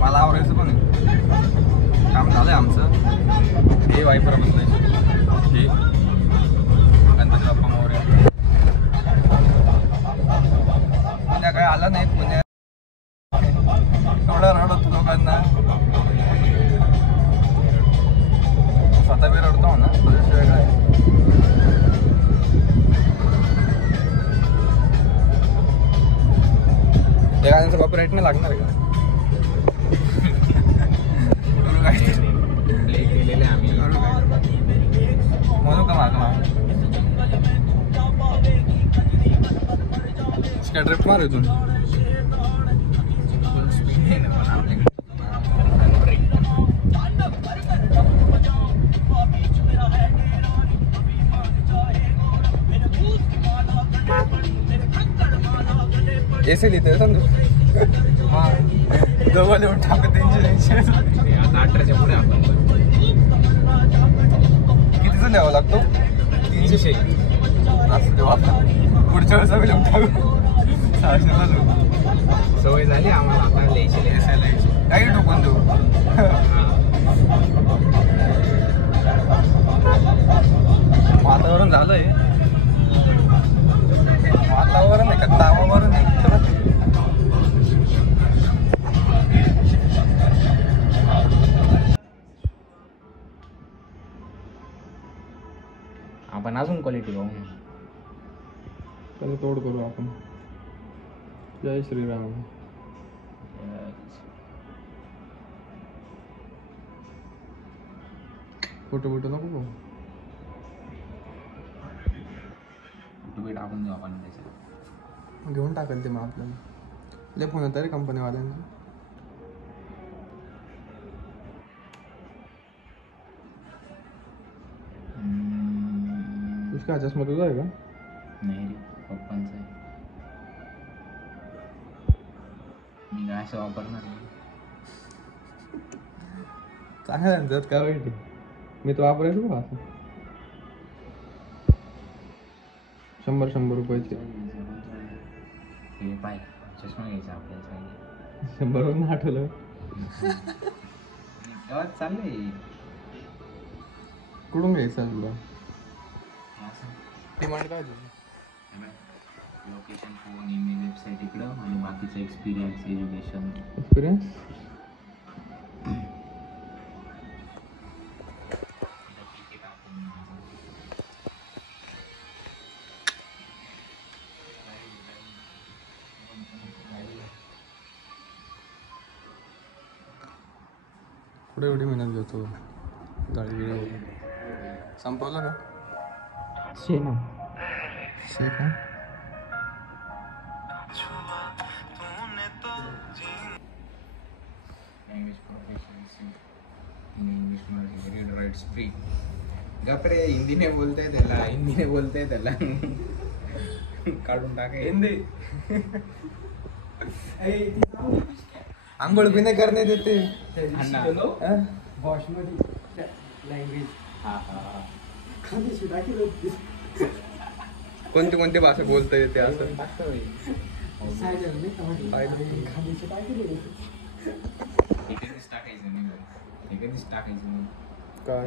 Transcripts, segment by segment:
मला आवरायचं पण काम झालंय आमचं. हे वाईपर बदलायचं, हे गणपती बाप्पा मोरया. पुण्या काय आला नाही, पुण्या एवढा रडतो लोकांना. स्वतः बी रडतो ना, वेगळं आहे. त्या गाण्याचं कॉपीराईट नाही लागणार का? केलेले आम्ही म्हणू का माग ट्रिप मार इथून. ऐसे लिहिते समजू जवळ येऊन टाकत त्यांचे 18च्या पुढे आपण कितीचा लिहावा लागतो? 300 असं तेव्हा पुढच्या वेळेस लिहून टाकू. 600 झालं. सवय झाली आम्हाला आता लिहायची काही ठोकून देऊ. वातावरण झालंय, वातावरण आहे का तावावरण आहे. आपण अजून क्वालिटी पाहू. त्याला तोड करू आपण. जय श्रीराम. फोटो बिटो नको पाहू. फोटो बी टाकून देऊ आपण त्याच्यात. घेऊन टाकेल ते मग आपल्याला. लय फोन येत रे कंपनीवाल्यांना. उसका चष्मा तुझा आहे का? नाही रे, पप्पांचा आहे. मी काय असं वापरणार नाही. चांगला त्यांच्यात काय वाईट आहे. मी तो वापरायचो का असं 100 रुपयाचे. हे पाय चष्मा घ्यायचा आपल्याला. 100 वरून आठवलं. गावात चाललंय. कुठून घ्यायचं तुला? डिमांड काय तुझी? लोकेशन, फोन, ईमेल, वेबसाईट इकडं आणि बाकीचं एक्सपिरियन्स, एज्युकेशन. एक्सपिरियन्स कुठे एवढी मेहनत घेतो. दाढी बिळी संपवलं का? शे ना शे का? गपरे हिंदीने बोलताय त्याला, हिंदीने बोलताय त्याला. काढून टाका हिंदी. आंघोळ भी नाही करणे देते. कोणती कोणती भाषा बोलता येते असं? काय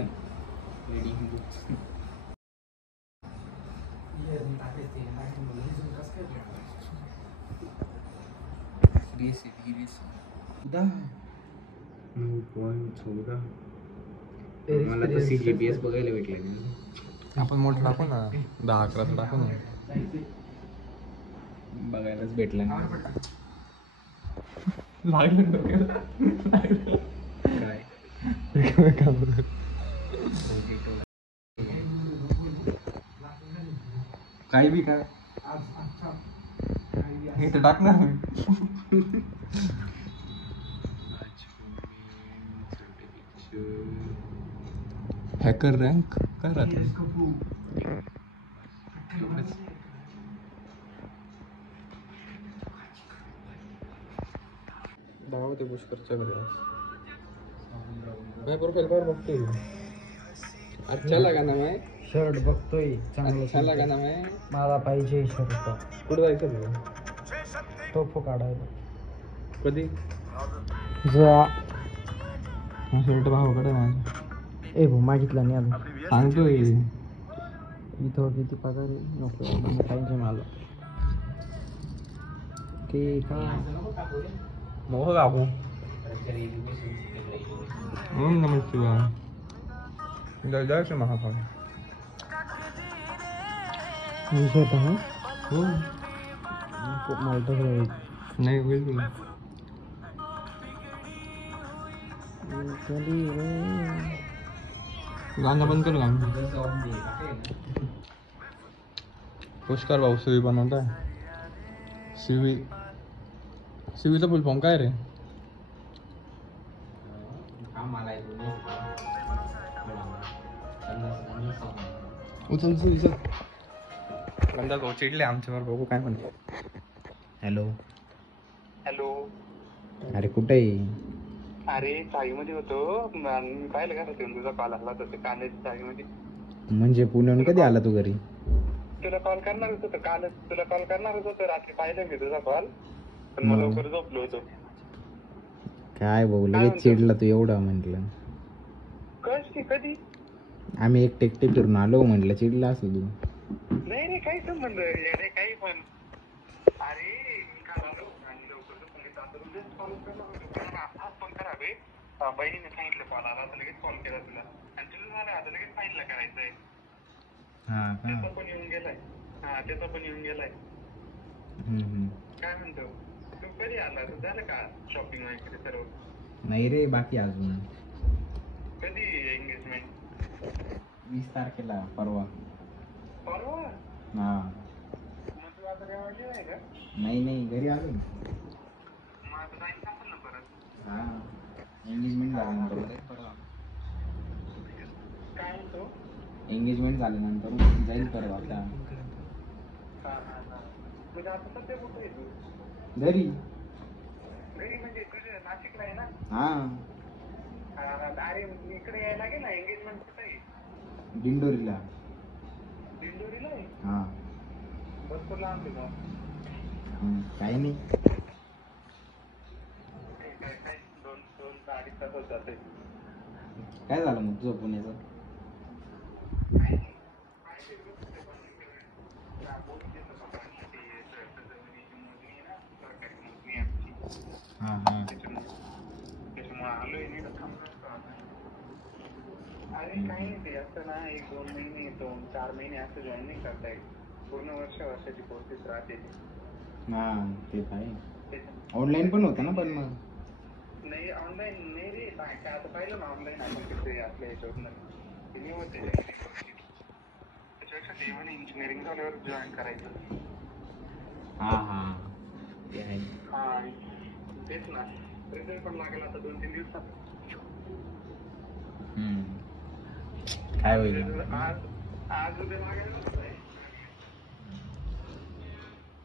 मला तर CGPS बघायला भेटलं. आपण मोठं टाकू ना 10-11 टाकू ना. बघायलाच भेटलं नाही. काही बी काय हे तर टाकणार हॅकर रँक काय राहते ते पुष्करच्या घरी मैं प्रोफाइल पर बघतोय अच्छा लगा ना मैं शर्ट बघतोय अच्छा लगा ना मैं मला पाहिजे शर्ट. कुठं जायचं तुला टोपो काढायला कधी जा. शर्ट भावाकडे माझं ए भाऊ मागितला नाही अजून. सांगतोय इथं किती पगार आहे? नको पाहिजे मला ते का मोह काकू नमस्ते जायचं महाकाळ शर्ट आहे हो मला तर नाही होईल तुला गाणं बंद कर गाणं पुष्कर भाऊ सीवी बनवताय सीवीचा फुल फॉर्म काय रे उचल सीवीचा गंधा भाऊ चिडले आमच्यावर बघू काय म्हणतो. Hello hello. अरे कुठे आहे? अरे चाळीमध्ये होतो मी पाहिलं का येऊन तुझा कॉल आला होता ते कांद्याच्या चाळीमध्ये. म्हणजे पुण्याहून कधी आला तू घरी? तुला कॉल करणारच होतं कालच तुला कॉल करणारच होतं रात्री पाहिलं मी तुझा कॉल पण मग लवकर झोपलो होतो. काय भाऊ लगेच चिडला तू एवढा म्हटलं. कधी आम्ही एकटे फिरून आलो म्हटलं चिडला असं तू. नाही रे काही संबंध अरे काही पण अरे मी काल आलो आणि लवकर झोपून आता तुझ्याच कॉल करणार होतो पण आताच फोन खराब आहे. बहिणीने सांगितलं कॉल आला तर लगेच कॉल केला तुला आणि तुझं झालं आता लगेच फाईनला करायचंय. त्याचा पण येऊन गेलाय. त्याचा पण येऊन गेलाय. काय म्हणतो तू कधी आला तू झालं का शॉपिंग वगैरे सर्व? नाही रे बाकी अजून. कधी एंगेजमेंट? 20 तारखेला परवा. परवा? हा मग तू आता गावाला नाही का? नाही घरी आलो. मग आता जायचं असेल ना परत? हा एंगेजमेंट झाल्यानंतर परवा. काय म्हणतो? एंगेजमेंट झाल्यानंतर जाईल परवा त्या म्हणजे आता सध्या कुठे आहे तू? घरी. घरी म्हणजे तुझ्या नाशिकला आहे ना? हा अरे इकडे यायला लागेल ना एंगेजमेंट कुठे आहे? दिंडोरीला. दिंडोरीला आहे? हा भरपूर लांब आहे का? काही नाही काय 2-2-2.5 तास होत जाते. काय झालं मग तुझं पुण्याचं? हा त्याच्यामुळे आलोय नाही तर थांबणार. अरे काही नाही ते असं ना 1-2 महिने 4 महिने असं जॉईन नाही करता येईल. पूर्ण वर्षाची प्रोसेस राहते ती. हा ते आहे. ऑनलाईन पण होतं ना पण मग? नाही ऑनलाईन नाही रे काय आता पाहिलं ना ऑनलाईन आपण कसं आपल्या याच्यावरनं ते नाही होते त्याच्यापेक्षा ते म्हणे इंजिनिअरिंग झाल्यावर जॉईन करायचं. हा ते आहे. हा तेच ना रिझल्ट पण लागेल आता 2-3 दिवसात. काय होईल आज उद्या लागेल ना.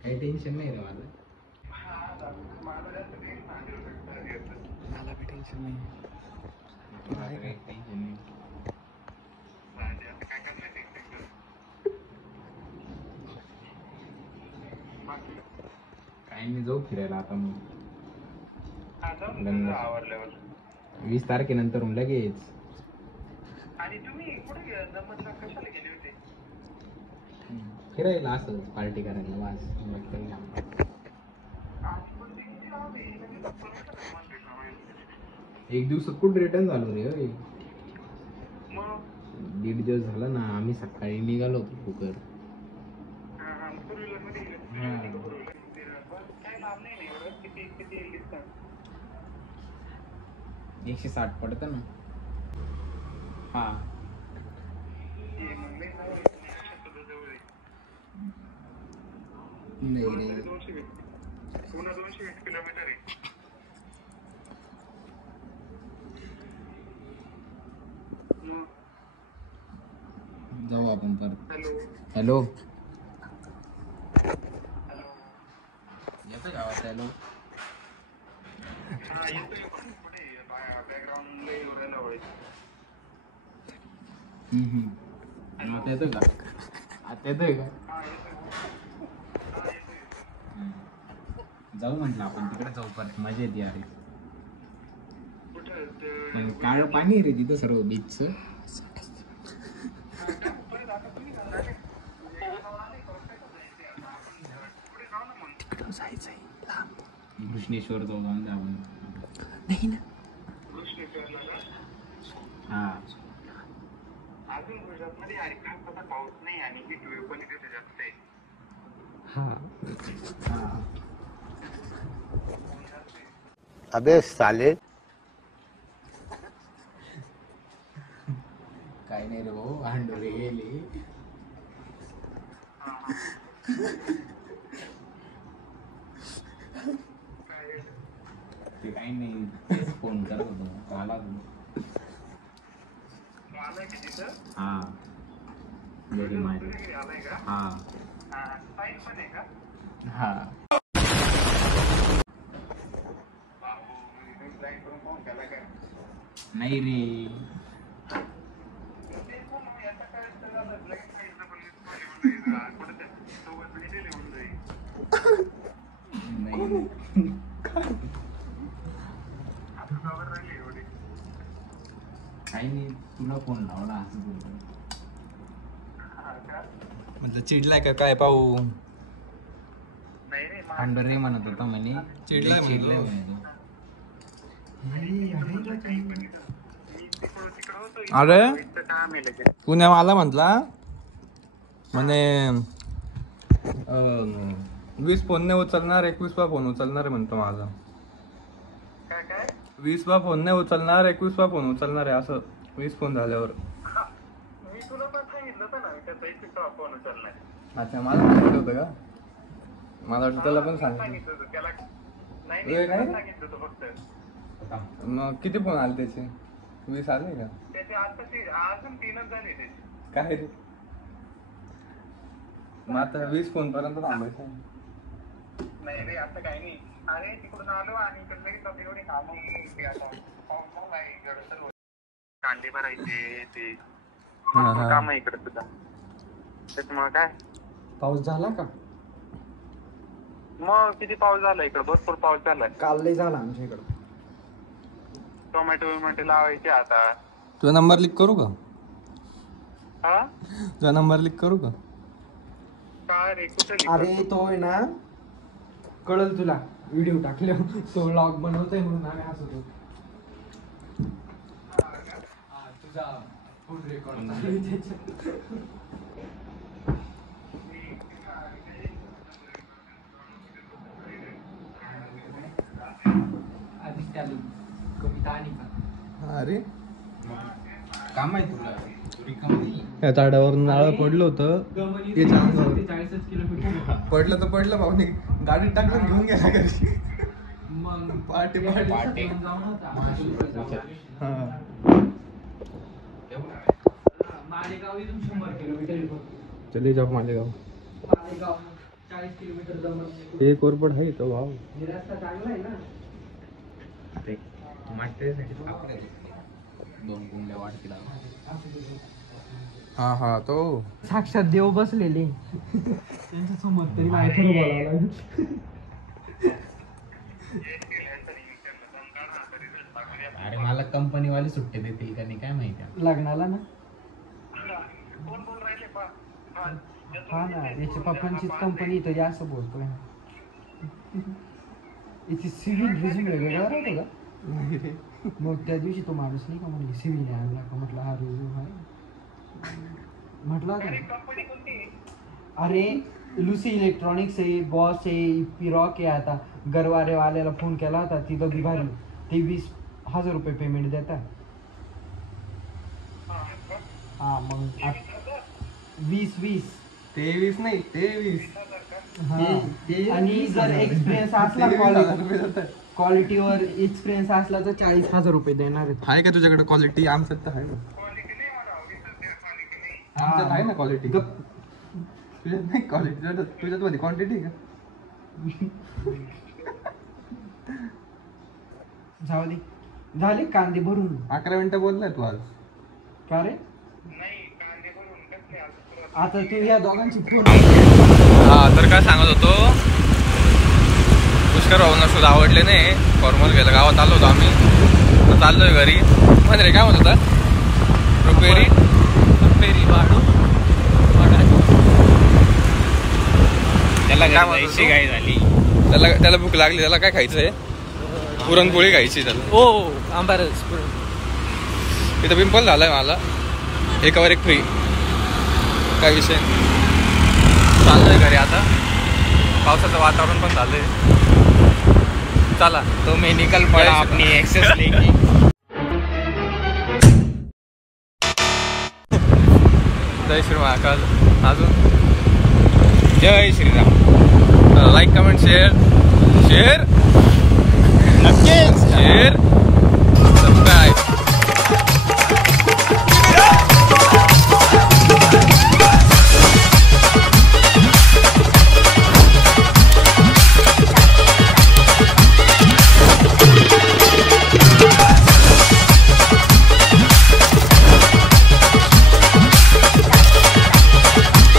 काही टेन्शन नाही रे माझं. मला बी टेन्शन नाही. काही टेन्शन नाही. काही मी जाऊ फिरायला आता मग. आवडल्यावर 20 तारखेनंतर लगेच. आणि तुम्ही कुठे जमतला कशाला गेले होते? फिरायला असं पार्टी करायला वास. एक दिवसात कुठे रिटर्न झालो रे. 1.5 दिवस झाला ना, आम्ही सकाळी निघालो होतो कुकर. फोर व्हीलर मध्ये गेले. हा. काय लांब नाही ना एवढं. किती किती distance? 160 पडतं ना. हा हे मग नाही जवळ आहे. शक्यतो जवळ आहे. नाही तरी रे, 220 पुन्हा 220 किलोमीटर आहे. मग जाऊ आपण परत. हॅलो हॅलो, हॅलो येतो गावात. हॅलो, हा येतोय पण पुढे बॅकग्राऊंड लय ओरडायला होईल. आता येतोय का? आता येतोय का? हा येतोय. हा येतोय. जाऊ म्हटलं आपण तिकडे जाऊ परत, मजा येते अरे. कुठं ते पण काळं पाणी आहे रे तिथं सर्व बीचचं. परत आता तुम्ही जाऊन आले. एकदा जाऊन आले का? कसं जायचंय आता? आपण पुढे जाऊ ना मग. घृष्णेश्वर जाऊ जाऊन द्या आपण. कृष्णेश्वरला का? हा अजून गुजरातमध्ये आणि खास तसा पाऊस नाही आणि हीट वेव्ह पण तिथे जास्त आहे. अबे साले. काय नाही रे भाऊ, अंडोरे गेले. ते काही नाही, तेच फोन करत होतो. आला तू? आलाय की तिथं? हा घरी माझ्या. तुझ्या आलाय का? हा साईन पण आहे का? हा बाबू मी फ्लाईट करून फोन केला काय? नाही रे, ते पण याचा काय तर फ्लाईट साईडला पण येऊन जाईल. कुठं सोबत भेटेल येऊन जाईल. नाही आता खबर राहिली एवढी. काही नाही, तुला फोन लावला असं बोलतो. हा का? म्हटलं चिडलाय का काय पाहू. नाही रे अंडोरे म्हणत होता म्हणे. चिडलाय म्हणतो. चिडलाय म्हणे तो. अरे काम आहे लगेच. पुण्या मला म्हटला म्हणे 20 फोन नाही उचलणार, 21वा फोन उचलणार आहे म्हणतो माझा. काय काय? 20वा फोन नाही उचलणार, 21वा फोन उचलणार आहे असं. 20 फोन झाल्यावर. मी तुला पण सांगितलं होतं ना त्याचा इथे फोन उचललाय. अच्छा, मला सांगितलं होतं का? मला वाटतं त्याला पण सांगितलं. सांगितलं होतं त्याला. नाही नाही, त्याला नाही. सांगितलं होतं फक्त. मग किती फोन आले त्याचे? 20 आले का? त्याचे आता अजून 3च झाले त्याचे. काय रे, मग आता 20 फोन पर्यंत थांबायचं. नाही रे असं काही नाही. अरे तिकडून आलो आणि इकडे लगेच आपली एवढी कामं होती आता. मग आहे इकडं सर्व. कांदे भरायचे ते काम आहे इकडे सुद्धा. त्याच्यामुळे काय पाऊस झाला का? मग किती पाऊस झाला इकडे? भरपूर पाऊस झालाय. काल लय झाला आमच्या इकडं. टोमॅटो विमॅटो लावायचे आता. तुझा नंबर लिक करू का? हा तुझा नंबर लिक करू का? काय रे कुठे? अरे तो आहे ना, कळल तुला व्हिडिओ टाकले तो व्लॉग बनवतोय म्हणून आम्ही हसतो. तुझा फुल रेकॉर्ड आधीच त्या कविता आणि का अरे काम आहे तुला, रिकाम नाही. या झाडावरून नारळ पडलं होतं. याच्या अंगावर 40 किलोमीटर पडलं तर पडलं भाऊने गाडीत टाकून घेऊन गेला घरी. मग पार्टी पार्टी. हा. मालेगाव इथून 100 किलोमीटर. चले जाऊ मालेगाव. मालेगाव 40 किलोमीटर जवळ. एक कोरपड आहे तो भाऊ. हे रस्ता चांगला आहे ना. दोन कुंड्या वाटतील. हा हा तो साक्षात देव बसलेले त्यांच्या समोर तरी नाही खरं बोलावं लागेल. अरे मला कंपनीवाले सुट्टे देतील का नाही काय माहिती. लग्नाला ना. कोण बोल राहिले पा? हा ना, याच्या पप्पांचीच कंपनी तरी असं बोलतोय. याची सिव्हिल रिझ्यूम वेगळा राहतो का? मग त्या दिवशी तो माणूस नाही का म्हणली सिव्हिल आणला का? म्हटलं हा रिझ्यूम आहे. म्हटलं अरे होतं. कंपनी कोणती? अरे लुसी इलेक्ट्रॉनिक्स आहे, बॉस आहे, पिरॉक आहे. आता गरवारे वाल्याला फोन केला होता, तिथं बी भारी. ते 20,000 रुपये पेमेंट देतात. हा मग 20 23 नाही 23. आणि जर एक्सपिरियन्स असला 23,000 रुपये जातात. क्वालिटीवर एक्सपिरियन्स असला तर 40,000 रुपये देणार आहेत. आहे का तुझ्याकडे क्वालिटी? आमच्यात तर आहे ना. क्वालिटी नाही म्हणा, विसर द्या क्वालिटी नाही. आमच्यात आहे ना क्वालिटी. गप. तुझ्यात नाही क्वालिटी, तुझ्यात मध्ये क्वांटिटी का? जाऊ दे. झाले कांदे भरून. 11 मिनिटं बोललाय तू आज. का रे? नाही, कांदे भरून कसले आज सुरुवात. आता तू या दोघांची फोन. हा तर काय सांगत होतो, पुष्कर भाऊंना सुद्धा आवडले नाही. फॉर्मल घ्यायला गावात आलो होतो आम्ही, तर चाललोय घरी. म्हणजे रे काय म्हणत होता? रुपेरी वाढू त्याला काय म्हणतो जायची तू? गाय झाली. त्याला भूक लागली. त्याला काय खायचं आहे? पुरणपोळी खायची त्याला. ओ आंबारस. इथं पिंपल झालाय मला, एकावर एक फ्री. काय विषय नाही. चाललोय घरी आता. पावसाचं वातावरण पण झालंय. चला तो मैं निकल पड़ा अपनी एक्सेस लेके. जय श्री महाकाल. अजून जय श्रीराम. लाईक कमेंट शेअर नक्कीच. सबस्क्राईब.